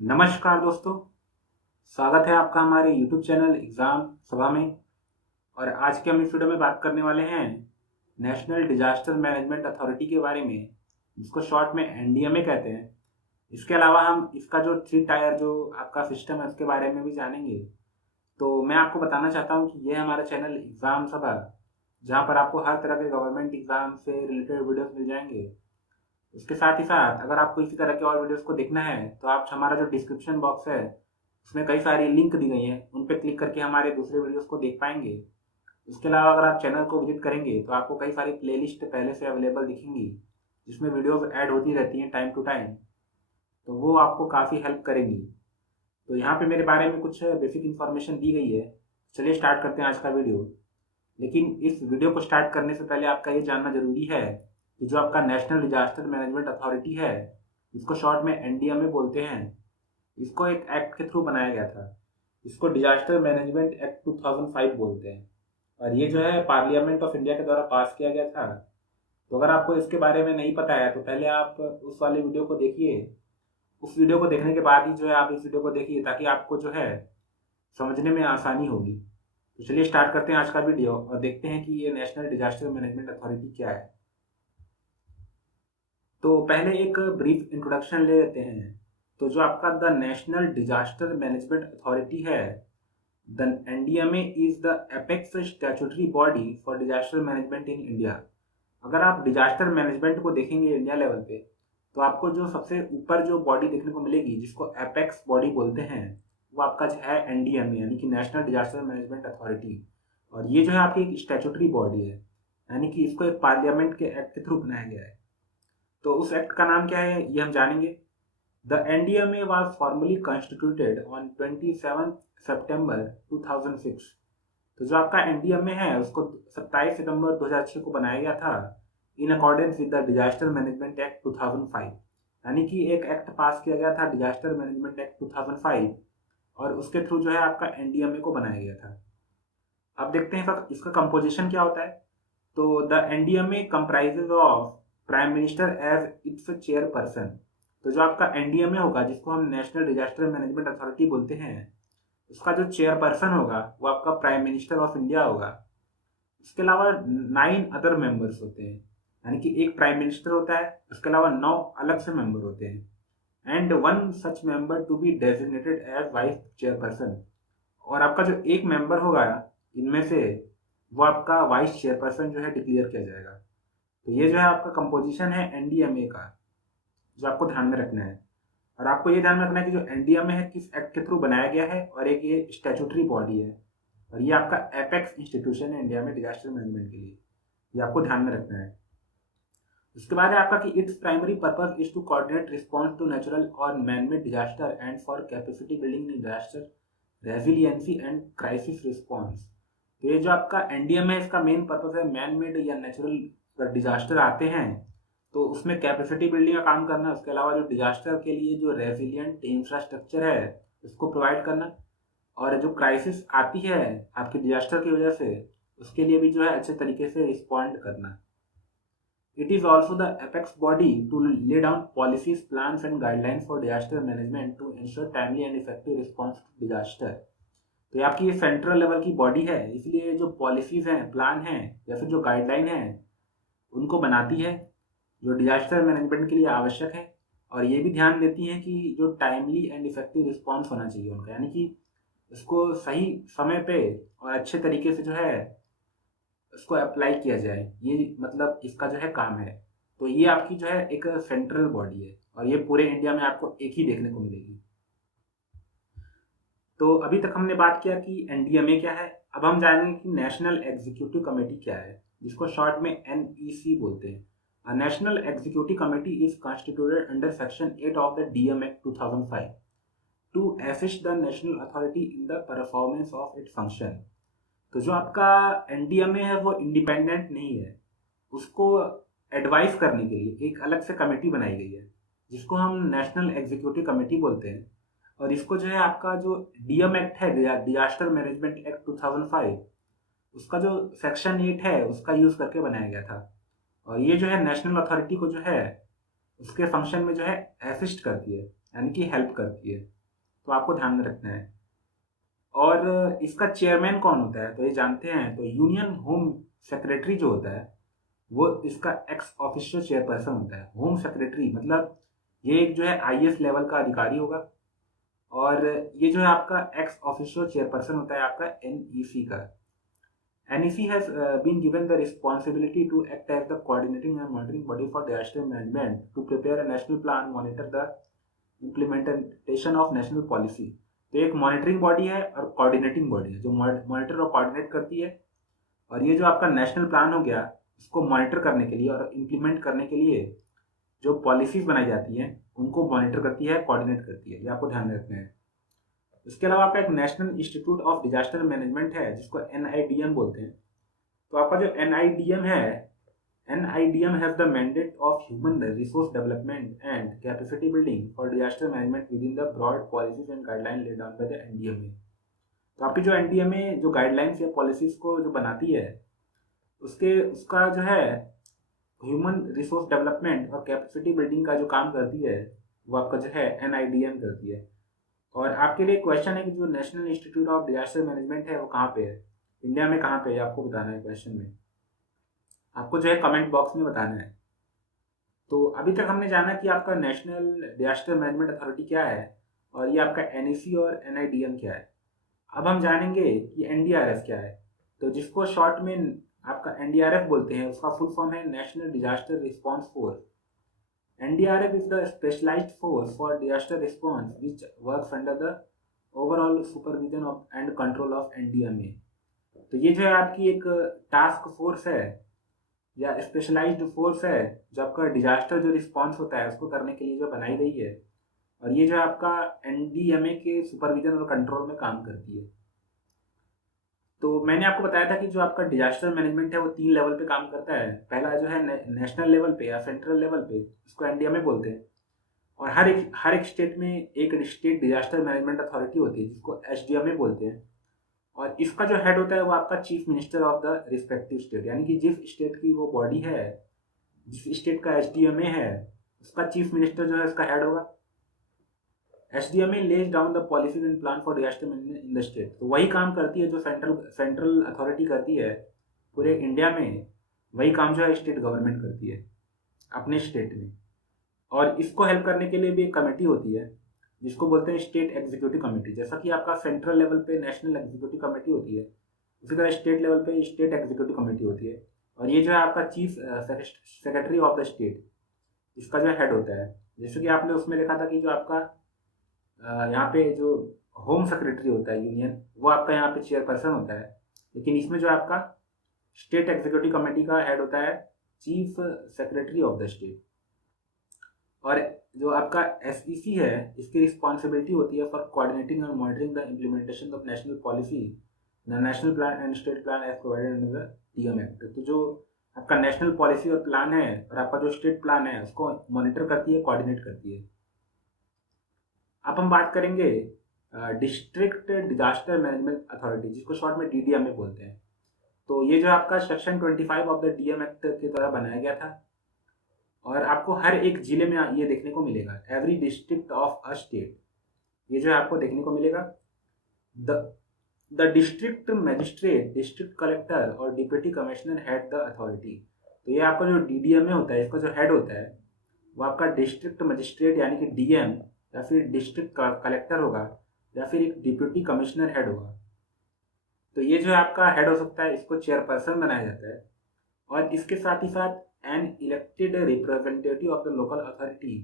नमस्कार दोस्तों। स्वागत है आपका हमारे YouTube चैनल एग्ज़ाम सभा में। और आज के हम इस वीडियो में बात करने वाले हैं नेशनल डिजास्टर मैनेजमेंट अथॉरिटी के बारे में, जिसको शॉर्ट में NDMA कहते हैं। इसके अलावा हम इसका जो 3 टायर जो आपका सिस्टम है उसके बारे में भी जानेंगे। तो मैं आपको बताना चाहता हूँ कि ये हमारा चैनल एग्ज़ाम सभा, जहाँ पर आपको हर तरह के गवर्नमेंट एग्ज़ाम से रिलेटेड वीडियोस मिल जाएंगे। इसके साथ ही साथ अगर आपको इसी तरह के और वीडियोस को देखना है तो आप हमारा जो डिस्क्रिप्शन बॉक्स है उसमें कई सारी लिंक दी गई हैं, उन पर क्लिक करके हमारे दूसरे वीडियोस को देख पाएंगे। इसके अलावा अगर आप चैनल को विजिट करेंगे तो आपको कई सारी प्लेलिस्ट पहले से अवेलेबल दिखेंगी, जिसमें वीडियोस ऐड होती रहती हैं टाइम टू टाइम, तो वो आपको काफ़ी हेल्प करेंगी। तो यहाँ पे मेरे बारे में कुछ बेसिक इन्फॉर्मेशन दी गई है। चलिए स्टार्ट करते हैं आज का वीडियो। लेकिन इस वीडियो को स्टार्ट करने से पहले आपका ये जानना जरूरी है कि जो आपका नेशनल डिजास्टर मैनेजमेंट अथॉरिटी है, इसको शॉर्ट में NDMA बोलते हैं, इसको एक एक्ट के थ्रू बनाया गया था। इसको डिजास्टर मैनेजमेंट एक्ट 2005 बोलते हैं, और ये जो है पार्लियामेंट ऑफ इंडिया के द्वारा पास किया गया था। तो अगर आपको इसके बारे में नहीं पता है तो पहले आप उस वाले वीडियो को देखिए। उस वीडियो को देखने के बाद ही जो है आप इस वीडियो को देखिए, ताकि आपको जो है समझने में आसानी होगी। तो चलिए स्टार्ट करते हैं आज का वीडियो और देखते हैं कि ये नेशनल डिजास्टर मैनेजमेंट अथॉरिटी क्या है। तो पहले एक ब्रीफ इंट्रोडक्शन ले लेते हैं। तो जो आपका the national disaster management authority है, the NDMA is the apex statutory body for disaster management in India. अगर आप डिजास्टर मैनेजमेंट को देखेंगे इंडिया लेवल पे, तो आपको जो सबसे ऊपर जो बॉडी देखने को मिलेगी, जिसको एपेक्स बॉडी बोलते हैं, वो आपका जो है NDMA यानी कि नेशनल डिजास्टर मैनेजमेंट अथॉरिटी। और ये जो है आपकी एक स्टैट्यूटरी बॉडी है, यानी कि इसको एक पार्लियामेंट के एक्ट के थ्रू बनाया गया है। तो उस एक्ट का नाम क्या है ये हम जानेंगे। The NDMA was formally constituted on 27 September 2006। तो जो आपका NDMA है उसको 27 सितंबर 2006 को बनाया गया था, in accordance with the disaster management act 2005। यानी कि एक एक्ट पास किया गया था डिजास्टर मैनेजमेंट एक्ट 2005, और उसके थ्रू जो है आपका NDMA को बनाया गया था। अब देखते हैं इसका कंपोजिशन क्या होता है। तो the NDMA comprises of prime minister as its chairperson. तो जो आपका NDMA होगा, जिसको हम नेशनल डिजास्टर मैनेजमेंट अथॉरिटी बोलते हैं, उसका जो चेयरपर्सन होगा वो आपका प्राइम मिनिस्टर ऑफ इंडिया होगा। इसके अलावा 9 अदर मेंबर्स होते हैं, यानी कि एक प्राइम मिनिस्टर होता है, उसके अलावा 9 अलग से मेंबर होते हैं। And one such member to be designated as vice chairperson. और आपका जो एक मेंबर होगा इनमें से, वो आपका वाइस चेयरपर्सन जो है डिक्लेयर किया जाएगा। तो ये जो है आपका कंपोजिशन है NDMA का, जो आपको ध्यान में रखना है। और आपको ये ध्यान में रखना है कि जो NDMA है किस एक्ट के थ्रू बनाया गया है, और एक ये स्टैट्यूटरी बॉडी है, और ये आपका एपेक्स इंस्टीट्यूशन है इंडिया में डिजास्टर मैनेजमेंट के लिए। ये आपको ध्यान में रखना है। उसके बाद है आपका कि its primary purpose is to coordinate response to natural और man made disaster and for capacity building in disaster resiliency and crisis response. तो ये जो आपका NDMA है, इसका मेन पर्पस है मैन मेड या नेचुरल डिजास्टर आते हैं तो उसमें कैपेसिटी बिल्डिंग का काम करना। उसके अलावा जो डिजास्टर के लिए जो रेजिलियंट इंफ्रास्ट्रक्चर है उसको प्रोवाइड करना, और जो क्राइसिस आती है आपके डिजास्टर की वजह से, उसके लिए भी जो है अच्छे तरीके से रिस्पॉन्ड करना। It is also the apex body to lay down policies plans and guidelines for disaster management to ensure timely and effective response to disaster. तो ये आपकी ये सेंट्रल लेवल की बॉडी है, इसलिए जो पॉलिसीज हैं, प्लान हैं, या फिर जो गाइडलाइन है, उनको बनाती है जो डिजास्टर मैनेजमेंट के लिए आवश्यक है। और ये भी ध्यान देती हैं कि जो टाइमली एंड इफेक्टिव रिस्पॉन्स होना चाहिए उनका, यानी कि उसको सही समय पे और अच्छे तरीके से जो है उसको अप्लाई किया जाए, ये मतलब इसका जो है काम है। तो ये आपकी जो है एक सेंट्रल बॉडी है, और ये पूरे इंडिया में आपको एक ही देखने को मिलेगी। तो अभी तक हमने बात किया कि NDMA क्या है। अब हम जानेंगे कि नेशनल एग्जीक्यूटिव कमेटी क्या है, जिसको शॉर्ट में NEC बोलते हैं। A National Executive Committee is constituted under Section 8 of the DM Act 2005 to assist the national authority in the performance of its function। तो जो आपका NDMA है वो इंडिपेंडेंट नहीं है, उसको एडवाइस करने के लिए एक अलग से कमेटी बनाई गई है, जिसको हम नेशनल एग्जीक्यूटिव कमेटी बोलते हैं। और इसको जो है आपका जो DM एक्ट है, डिजास्टर मैनेजमेंट एक्ट 2005, उसका जो सेक्शन 8 है उसका यूज करके बनाया गया था। और ये जो है नेशनल अथॉरिटी को जो है उसके फंक्शन में जो है असिस्ट करती है, यानी कि हेल्प करती है, तो आपको ध्यान में रखना है। और इसका चेयरमैन कौन होता है तो ये जानते हैं, तो यूनियन होम सेक्रेटरी जो होता है वो इसका एक्स ऑफिशियो चेयरपर्सन होता है। होम सेक्रेटरी मतलब ये एक जो है आईएएस लेवल का अधिकारी होगा, और ये जो है आपका एक्स ऑफिशियो चेयरपर्सन होता है आपका एनईसी का। NEC has been given the responsibility to act as the coordinating and monitoring body for disaster management to prepare a national plan, monitor the implementation of national policy। तो एक monitoring body है और coordinating body है जो monitor और coordinate करती है। और ये जो आपका नेशनल प्लान हो गया इसको मॉनिटर करने के लिए और इम्प्लीमेंट करने के लिए जो पॉलिसीज बनाई जाती हैं उनको मॉनिटर करती है, कोऑर्डिनेट करती है। ये आपको ध्यान में रखना है। इसके अलावा आपका एक national institute of disaster management है जिसको NIDM बोलते हैं। तो आपका जो NIDM है, NIDM has the mandate of human resource development and capacity building for disaster management within the broad policies and guideline laid down by the NDMA। तो आपकी जो NDMA जो गाइडलाइंस या पॉलिसीज को जो बनाती है उसका जो है ह्यूमन रिसोर्स डेवलपमेंट और कैपेसिटी बिल्डिंग का जो काम करती है वो आपका जो है NIDM करती है। और आपके लिए क्वेश्चन है कि जो national institute of disaster management है वो कहाँ पे है, इंडिया में कहाँ पे है, आपको बताना है। क्वेश्चन में आपको जो है कमेंट बॉक्स में बताना है। तो अभी तक हमने जाना कि आपका नेशनल डिजास्टर मैनेजमेंट अथॉरिटी क्या है और ये आपका NEC और NIDM क्या है। अब हम जानेंगे कि NDRF क्या है। तो जिसको शॉर्ट में आपका NDRF बोलते हैं उसका फुल फॉर्म है national disaster response force. NDRF is the specialized force for disaster response which works under the overall supervision of and control of NDMA। तो ये जो है आपकी एक टास्क फोर्स है या स्पेशलाइज्ड फोर्स है जो आपका डिजास्टर जो रिस्पॉन्स होता है उसको करने के लिए जो बनाई गई है, और ये जो है आपका NDMA के सुपरविजन और कंट्रोल में काम करती है। तो मैंने आपको बताया था कि जो आपका डिजास्टर मैनेजमेंट है वो 3 लेवल पे काम करता है। पहला जो है नेशनल लेवल पे या सेंट्रल लेवल पे, इसको NDMA बोलते हैं। और हर एक स्टेट में एक स्टेट डिजास्टर मैनेजमेंट अथॉरिटी होती है जिसको SDMA बोलते हैं। और इसका जो हेड होता है वो आपका chief minister of the respective state, यानी कि जिस स्टेट की वो बॉडी है, जिस स्टेट का SDMA है उसका चीफ मिनिस्टर जो है उसका हेड होगा। SDMA lays down the policies and plan for disaster management in the state. तो वही काम करती है जो सेंट्रल अथॉरिटी करती है पूरे इंडिया में, वही काम जो है स्टेट गवर्नमेंट करती है अपने स्टेट में। और इसको हेल्प करने के लिए भी एक कमेटी होती है जिसको बोलते हैं स्टेट एग्जीक्यूटिव कमेटी। जैसा कि आपका सेंट्रल लेवल पे नेशनल एग्जीक्यूटिव कमेटी होती है, उसी तरह स्टेट लेवल पे स्टेट एग्जीक्यूटिव कमेटी होती है। और ये जो है आपका chief secretary of the state, इसका जो हेड होता है। जैसे कि आपने उसमें देखा था कि जो आपका यहाँ पे जो होम सेक्रेटरी होता है यूनियन, वो आपका यहाँ पे चेयरपर्सन होता है, लेकिन इसमें जो आपका स्टेट एग्जीक्यूटिव कमेटी का हेड होता है chief secretary of the state. और जो आपका SEC है इसकी रिस्पॉन्सिबिलिटी होती है फॉर कोऑर्डिनेटिंग और monitoring the implementation of national policy, the national plan and state plan as provided under the DM act. तो जो आपका नेशनल पॉलिसी और प्लान है और आपका जो स्टेट प्लान है उसको मॉनिटर करती है, कोऑर्डिनेट करती है। अब हम बात करेंगे डिस्ट्रिक्ट डिजास्टर मैनेजमेंट अथॉरिटी, जिसको शॉर्ट में DDMA बोलते हैं। तो ये जो आपका section 25 of the DM act के द्वारा बनाया गया था, और आपको हर एक जिले में ये देखने को मिलेगा, every district of a state, ये जो है आपको देखने को मिलेगा। The district magistrate, district collector और deputy commissioner head the authority. तो ये आपका जो DDMA होता है इसका जो हेड होता है वो आपका डिस्ट्रिक्ट मजिस्ट्रेट यानी कि DM या फिर डिस्ट्रिक्ट कलेक्टर होगा या फिर एक डिप्टी कमिश्नर हेड होगा। तो ये जो है आपका हेड हो सकता है, इसको चेयरपर्सन बनाया जाता है। और इसके साथ ही साथ an elected representative of the local authority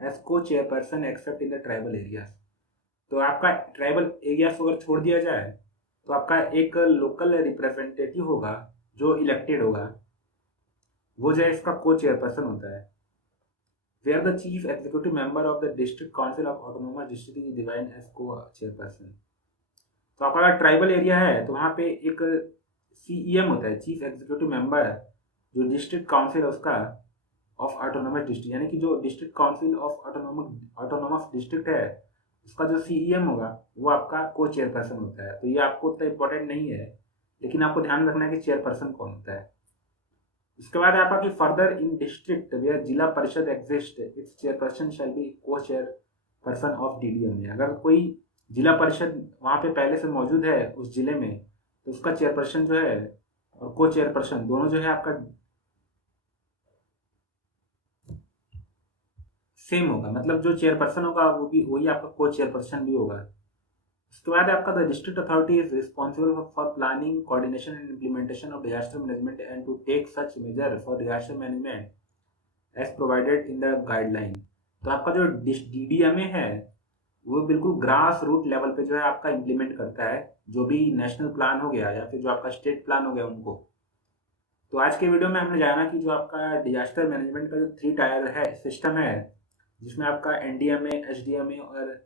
as को chairperson except in the tribal areas. तो आपका ट्राइबल एरियाज को अगर छोड़ दिया जाए तो आपका एक लोकल रिप्रेजेंटेटिव होगा जो इलेक्टेड होगा, वो जो है इसका को चेयरपर्सन होता है। Where the chief executive member of the district council of autonomous district is defined as co-chairperson। तो आपका अगर ट्राइबल एरिया है तो वहाँ पे एक CEM होता है, चीफ एग्जीक्यूटिव मेंबर, जो डिस्ट्रिक्ट काउंसिल है उसका ऑफ ऑटोनोमस डिस्ट्रिक्ट, यानी कि जो district council of autonomous district है उसका जो CEM होगा वो आपका को चेयरपर्सन होता है। तो ये आपको उतना इम्पोर्टेंट नहीं है, लेकिन आपको ध्यान रखना है कि चेयरपर्सन कौन होता है। इसके बाद आपका कि फर्दर इन डिस्ट्रिक्ट वेयर जिला परिषद exist it's chairperson shall be को चेयर पर्सन ऑफ डीडीएमए। अगर कोई जिला परिषद वहाँ पे पहले से मौजूद है उस जिले में, तो उसका चेयरपर्सन जो है और को चेयरपर्सन दोनों जो है आपका सेम होगा। मतलब जो चेयरपर्सन होगा वो भी वही आपका को चेयरपर्सन भी होगा। उसके बाद आपका the district authority is responsible for planning, coordination and implementation of disaster management and to take such measure for disaster management as provided in the guideline. तो आपका जो डीडीएमए है वो बिल्कुल ग्रास रूट लेवल पे जो है आपका इम्प्लीमेंट करता है, जो भी नेशनल प्लान हो गया या फिर जो आपका स्टेट प्लान हो गया उनको। तो आज के वीडियो में हमने जाना कि जो आपका डिजास्टर मैनेजमेंट का जो 3 टायर है सिस्टम है, जिसमें आपका एनडीएमए, एचडीएमए और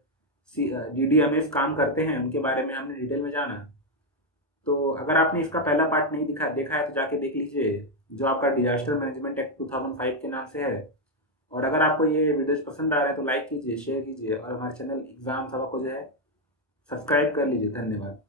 डीडीएमए काम करते हैं, उनके बारे में हमने डिटेल में जाना। तो अगर आपने इसका पहला पार्ट नहीं देखा है तो जाके देख लीजिए, जो आपका डिजास्टर मैनेजमेंट एक्ट 2005 के नाम से है। और अगर आपको ये वीडियोज पसंद आ रहा है तो लाइक कीजिए, शेयर कीजिए और हमारे चैनल एग्जाम सबक को जो है सब्सक्राइब कर लीजिए। धन्यवाद।